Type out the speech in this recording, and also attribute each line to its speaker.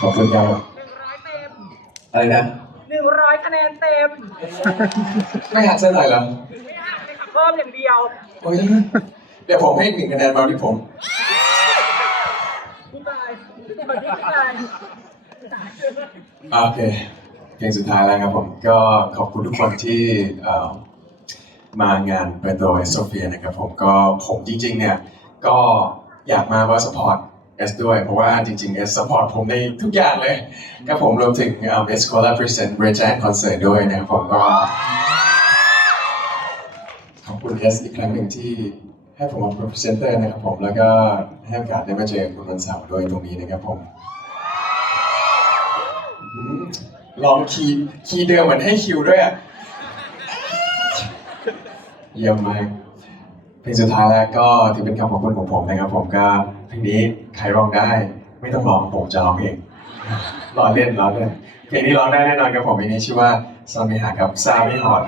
Speaker 1: ขอบคุณครับ
Speaker 2: หนึ่งร้อยเต็ม
Speaker 1: อะไรนะ
Speaker 2: หนึ่งร้อยคะแนนเต็ม
Speaker 1: ไม่หักสักหน่อยเหรอ
Speaker 2: ไม่หักเลยค่ะเพิ่มอย่างเดียว
Speaker 1: โอ้ยเดี๋ยวผมให้หนึ่งคะแนนมาที่ผม
Speaker 2: พี่บายพี่บายพี่บาย
Speaker 1: โอเคเพลงสุดท้ายแล้วครับผมก็ขอบคุณทุกคนที่เอ่อมางานเปิดตัวเอสโซเฟียนะครับผมก็ผมจริงๆเนี่ย ก็อยากมาว่าสปอร์ตเอสด้วย เพราะว่าจริงๆเอสสปอร์ตผมในทุกอย่างเลยครับผมรวมถึงเอสโคลาพรีเซนต์เรจแอนคอนเสิร์ตด้วยนะครับผมก็ขอบคุณเอสอีกครั้งหนึ่งที่ให้ผมมาเป็นพรีเซนเตอร์นะครับผมแล้วก็ให้โอกาสได้มาเจอคุณวันเสาร์ด้วยตรงนี้นะครับผมอืมลองคีย์คีย์เดิมเหมือนให้คิวด้วยอะเยี่ยมมาก เพลงสุดท้ายแล้วก็ที่เป็นคำขอบคุณของผมนะครับ ผมก็เพลงนี้ใครร้องได้ ไม่ต้องร้องผมจะร้องเองร้องเล่นร้องเล่นเพลงนี้ร้องได้แน่นอนครับผมเพลงนี้ชื่อว่าซามิหากับซามิฮอด